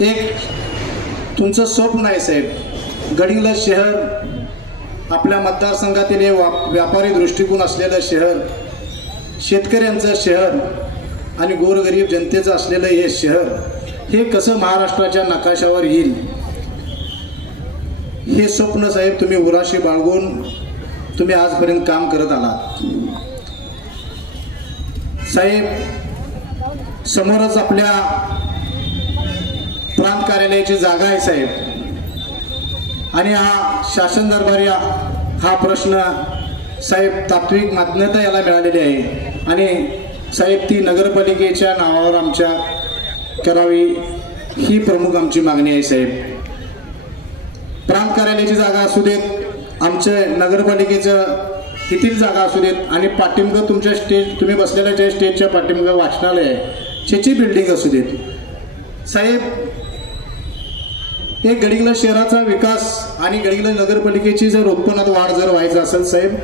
एक तुमचं स्वप्न आहे साहेब, गडिंग्लज शहर आपल्या मतदारसंघातील हे व्यापारी दृष्टिकोन असलेलं शहर, शेतकऱ्यांचं शहर आणि गोरगरीब जनतेचं असलेलं हे शहर, हे कसं महाराष्ट्राच्या नकाशावर येईल हे स्वप्न साहेब तुम्ही उराशी बाळगून तुम्ही आजपर्यंत काम करत आलात साहेब. समोरच आपल्या प्रांत कार्यालयाची जागा आहे साहेब, आणि हा शासन दरबारी हा प्रश्न साहेब तात्विक मान्यता याला मिळालेली आहे, आणि साहेब ती नगरपालिकेच्या नावावर आमच्या करावी ही प्रमुख आमची मागणी आहे साहेब. प्रांत कार्यालयाची जागा असू देत, आमच्या नगरपालिकेचं येथील जागा असू देत, आणि पाठिंबा तुमच्या स्टेज तुम्ही बसलेल्या ज्या स्टेजच्या पाठिंबा वाचनालय त्याची बिल्डिंग असू देत साहेब. एक गडिंग्लज शहराचा विकास आणि गडिंग्लज नगरपालिकेची जर उत्पन्नात वाढ जर व्हायचं असेल साहेब,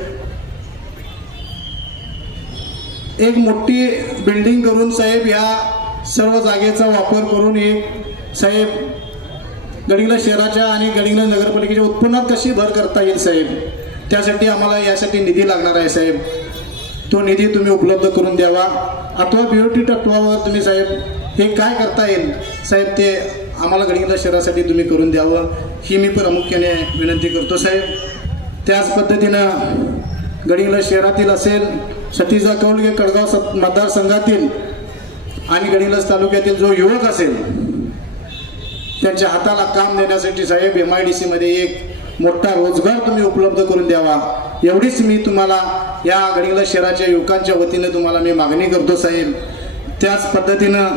एक मोठी बिल्डिंग करून साहेब या सर्व जागेचा वापर करून एक साहेब गडिंग्लज शहराच्या आणि गडिंग्लज नगरपालिकेच्या उत्पन्नात कशी भर करता येईल साहेब, त्यासाठी आम्हाला यासाठी निधी लागणार आहे साहेब. तो निधी तुम्ही उपलब्ध करून द्यावा, अथवा बीओटी तत्वावर तुम्ही साहेब हे काय करता येईल साहेब ते आम्हाला गडिंग्लज शहरासाठी तुम्ही करून द्यावं ही मी प्रामुख्याने विनंती करतो साहेब. त्याच पद्धतीनं गडिंग्लज शहरातील असेल, सतीजा कौलगे कडगाव मतदारसंघातील आणि गडिंग्लज तालुक्यातील जो युवक असेल त्यांच्या हाताला काम देण्यासाठी साहेब MIDC मध्ये एक मोठा रोजगार तुम्ही उपलब्ध करून द्यावा, एवढीच मी तुम्हाला या गडिंग्लज शहराच्या युवकांच्या वतीने तुम्हाला मी मागणी करतो साहेब. त्याच पद्धतीनं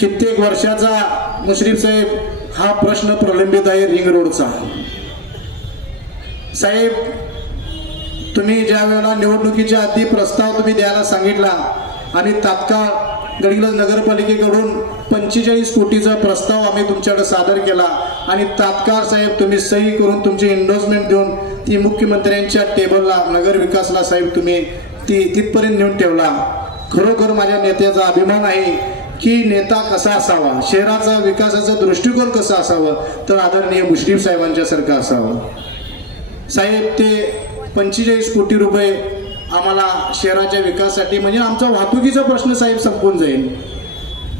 कित्येक वर्षाचा मुश्रीफ साहेब हा प्रश्न प्रलंबित आहे रिंग रोडचा साहेब. तुम्ही ज्या वेळेला निवडणुकीच्या आधी प्रस्ताव तुम्ही द्यायला सांगितला आणि तात्काळ गडिंग्लज नगरपालिकेकडून 45 कोटीचा प्रस्ताव आम्ही तुमच्याकडे सादर केला, आणि तात्काळ साहेब तुम्ही सही करून तुमची एंडोर्समेंट देऊन ती मुख्यमंत्र्यांच्या टेबलला नगर विकासला साहेब तुम्ही ती तिथपर्यंत नेऊन ठेवला. खरोखर माझ्या नेत्याचा अभिमान आहे की नेता कसा असावा, शहराचा विकासाचा दृष्टिकोन कसा असावं, तर आदरणीय मुश्रीफ साहेबांच्या सारखं असावं साहेब. ते 45 कोटी रुपये आम्हाला शहराच्या विकासासाठी म्हणजे आमचा वाहतुकीचा प्रश्न साहेब संपून जाईल.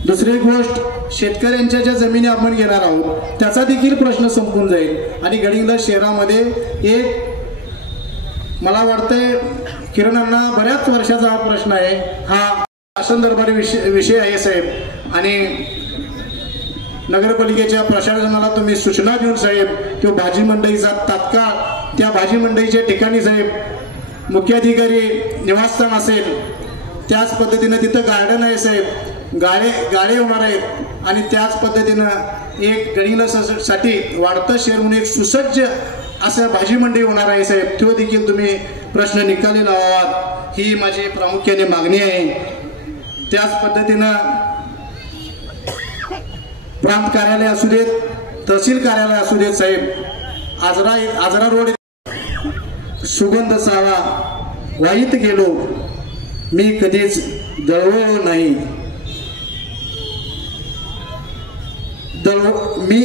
दुसरी गोष्ट, शेतकऱ्यांच्या ज्या जमिनी आपण घेणार आहोत त्याचा देखील प्रश्न संपून जाईल, आणि गडिंग्लज शहरामध्ये एक मला वाटतंय किरणांना बऱ्याच वर्षाचा हा प्रश्न आहे, हा शासन दरबारी विषय आहे साहेब. आणि नगरपालिकेच्या प्रशासनाला तुम्ही सूचना देऊन साहेब तो भाजी मंडईचा तात्काळ त्या भाजी मंडईच्या ठिकाणी साहेब मुख्याधिकारी निवासस्थान असेल, त्याच पद्धतीनं तिथं गार्डन आहे साहेब, गाळे होणार आहेत, आणि त्याच पद्धतीनं एक गडिंग्लजसाठी वाढतं शहर म्हणून एक सुसज्ज असं भाजी मंडई होणार आहे साहेब. तो देखील तुम्ही प्रश्न निकाली लावावा ही माझी प्रामुख्याने मागणी आहे. त्याच पद्धतीनं प्रांत कार्यालय असू देत, तहसील कार्यालय असू देत साहेब, आजरा रोड सुगंध सावा वाईत गेलो मी कधीच दळवलो नाही, मी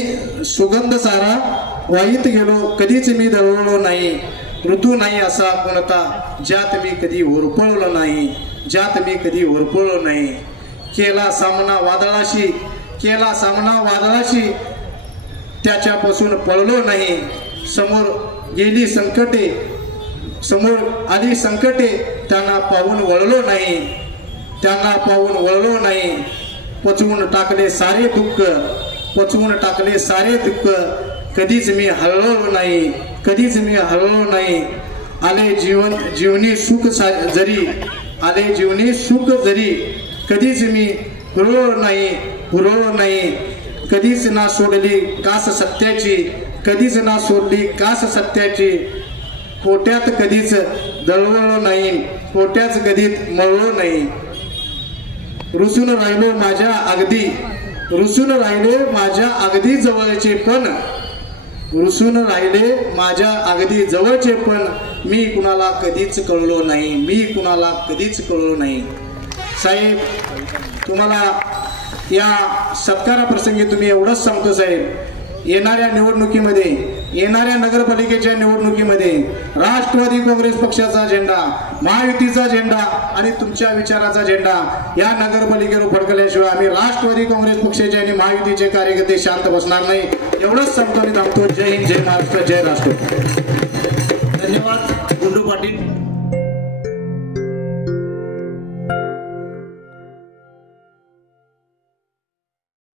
सुगंध सारा वाईत गेलो कधीच मी दळवलो नाही, ऋतू नाही असा कोणता ज्यात मी कधी होरपळलो नाही, ज्यात मी कधी होरपळलो नाही. केला सामना वादळाशी त्याच्यापासून पळलो नाही, समोर आली संकटे त्यांना पाहून वळलो नाही, पचवून टाकले सारे दुःख कधीच मी हरवलो नाही, आले जीवनी सुख जरी कधीच मी हुरवलो नाही, कधीच ना सोडली कास सत्याची, पोट्यात कधीच दळवलो नाही, पोट्यात कधीच मळलो नाही. रुसून राहिले माझ्या अगदी जवळचे पण मी कुणाला कधीच कळलो नाही साहेब. तुम्हाला या सत्काराप्रसंगी तुम्ही एवढंच सांगतो साहेब, येणाऱ्या निवडणुकीमध्ये, येणाऱ्या नगरपालिकेच्या निवडणुकीमध्ये राष्ट्रवादी काँग्रेस पक्षाचा झेंडा, महायुतीचा झेंडा आणि तुमच्या विचाराचा झेंडा या नगरपालिकेवर फडकल्याशिवाय आम्ही राष्ट्रवादी काँग्रेस पक्षाचे आणि महायुतीचे कार्यकर्ते शांत बसणार नाही. एवढंच सांगतो आणि थांबतो. जय हिंद, जय महाराष्ट्र, जय राष्ट्र.